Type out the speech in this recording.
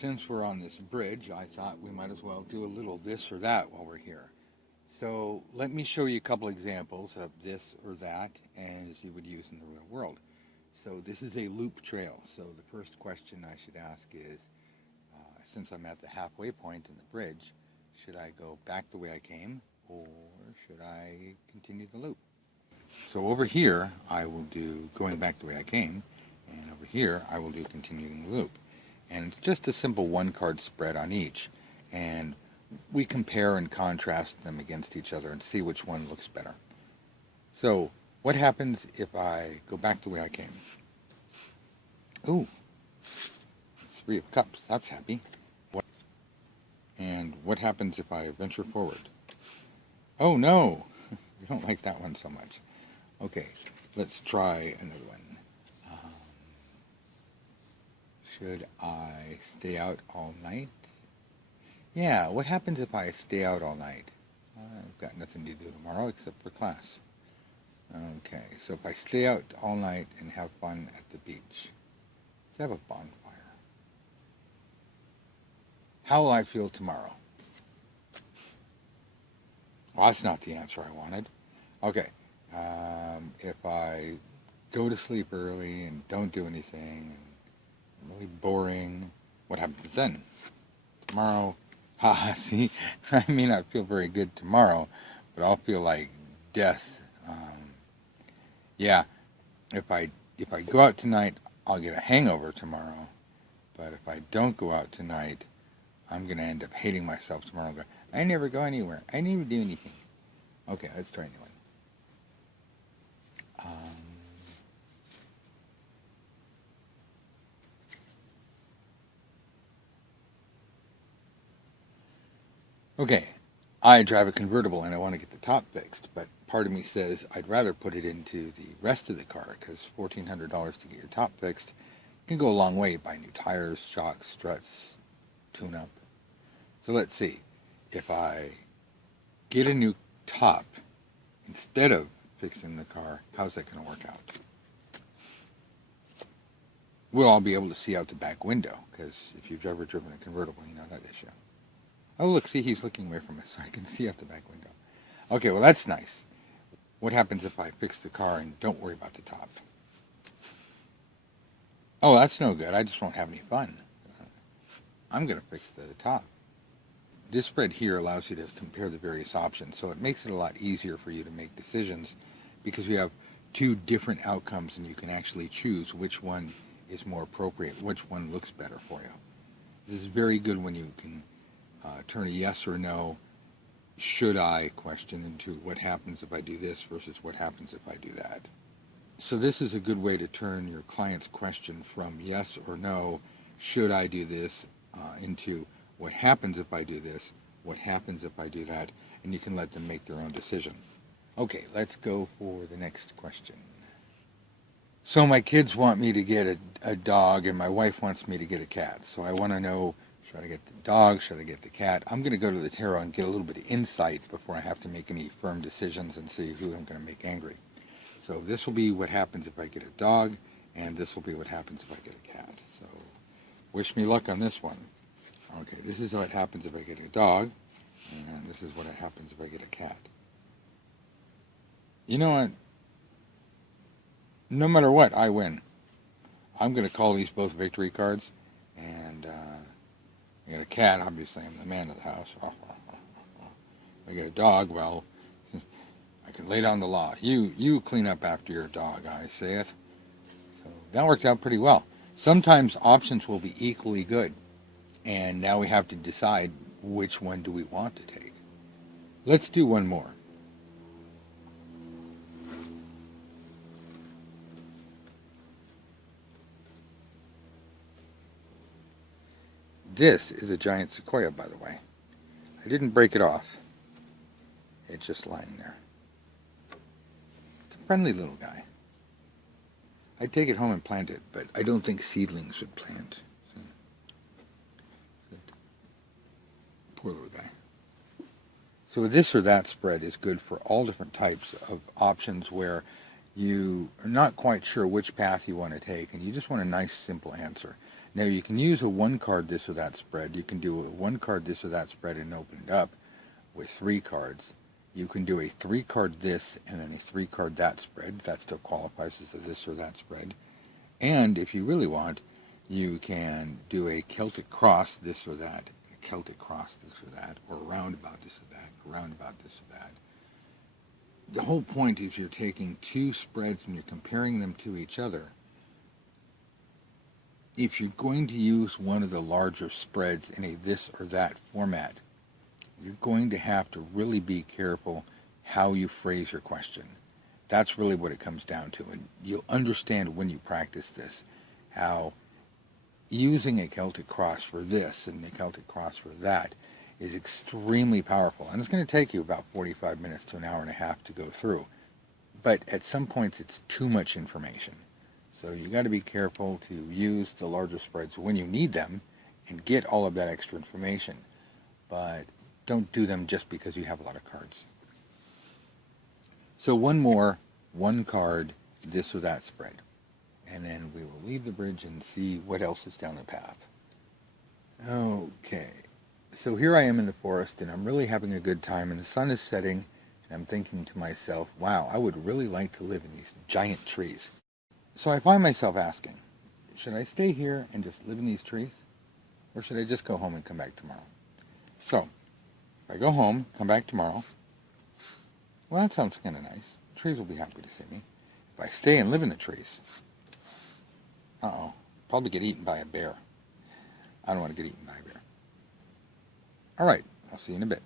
Since we're on this bridge, I thought we might as well do a little this or that while we're here. So let me show you a couple examples of this or that as you would use in the real world. So this is a loop trail. So the first question I should ask is, since I'm at the halfway point in the bridge, should I go back the way I came or should I continue the loop? So over here I will do going back the way I came, and over here I will do continuing the loop. And it's just a simple one-card spread on each, and we compare and contrast them against each other and see which one looks better. So what happens if I go back the way I came? Ooh, 3 of Cups, that's happy. And what happens if I venture forward? Oh no, we don't like that one so much. Okay, let's try another one. Should I stay out all night? Yeah, what happens if I stay out all night? I've got nothing to do tomorrow except for class. Okay, so if I stay out all night and have fun at the beach, let's have a bonfire. How will I feel tomorrow? Well, that's not the answer I wanted. Okay, if I go to sleep early and don't do anything, and really boring, what happens then? Tomorrow, see, I may not feel very good tomorrow, but I'll feel like death. Yeah, if I go out tonight, I'll get a hangover tomorrow, but if I don't go out tonight, I'm going to end up hating myself tomorrow. I never go anywhere. I never do anything. Okay, let's try a new one. Okay, I drive a convertible and I want to get the top fixed, but part of me says I'd rather put it into the rest of the car because $1,400 to get your top fixed can go a long way. Buy new tires, shocks, struts, tune-up. So let's see, if I get a new top instead of fixing the car, how's that going to work out? We'll all be able to see out the back window, because if you've ever driven a convertible, you know that issue. Oh, look, see, he's looking away from us, so I can see out the back window. Okay, well, that's nice. What happens if I fix the car and don't worry about the top? Oh, that's no good. I just won't have any fun. I'm going to fix the top. This spread here allows you to compare the various options, so it makes it a lot easier for you to make decisions because we have 2 different outcomes and you can actually choose which one is more appropriate, which one looks better for you. This is very good when you can turn a yes or no, should I question into what happens if I do this versus what happens if I do that. So this is a good way to turn your client's question from yes or no, should I do this, into what happens if I do this, what happens if I do that, and you can let them make their own decision. Okay, let's go for the next question. So my kids want me to get a dog and my wife wants me to get a cat. So I want to know, should I get the dog, should I get the cat? I'm going to go to the tarot and get a little bit of insight before I have to make any firm decisions and see who I'm going to make angry. So this will be what happens if I get a dog, and this will be what happens if I get a cat. So wish me luck on this one. Okay, this is what happens if I get a dog, and this is what happens if I get a cat. You know what? No matter what, I win. I'm going to call these both victory cards, and I get a cat, obviously I'm the man of the house. I get a dog, well, I can lay down the law. You clean up after your dog, I say it. So that worked out pretty well. Sometimes options will be equally good, and now we have to decide which one do we want to take. Let's do one more. This is a giant sequoia, by the way. I didn't break it off. It's just lying there. It's a friendly little guy. I'd take it home and plant it, but I don't think seedlings would plant. So, poor little guy. So this or that spread is good for all different types of options where you are not quite sure which path you want to take, and you just want a nice, simple answer. Now you can use a one card this or that spread. You can do a one card this or that spread and open it up with 3 cards. You can do a 3 card this and then a 3 card that spread. That still qualifies as a this or that spread. And if you really want, you can do a Celtic cross this or that, a Celtic cross this or that, or a roundabout this or that, a roundabout this or that. The whole point is you're taking 2 spreads and you're comparing them to each other. If you're going to use one of the larger spreads in a this or that format, you're going to have to really be careful how you phrase your question. That's really what it comes down to, and you'll understand when you practice this, how using a Celtic cross for this and a Celtic cross for that is extremely powerful. And it's going to take you about 45 minutes to an hour and a half to go through. But at some points it's too much information. So you got to be careful to use the larger spreads when you need them and get all of that extra information. But don't do them just because you have a lot of cards. So one more, one card, this or that spread. And then we will leave the bridge and see what else is down the path. Okay. So here I am in the forest, and I'm really having a good time, and the sun is setting, and I'm thinking to myself, wow, I would really like to live in these giant trees. So I find myself asking, should I stay here and just live in these trees? Or should I just go home and come back tomorrow? So, if I go home, come back tomorrow, well, that sounds kind of nice. The trees will be happy to see me. If I stay and live in the trees, probably get eaten by a bear. I don't want to get eaten by a bear. All right, I'll see you in a bit.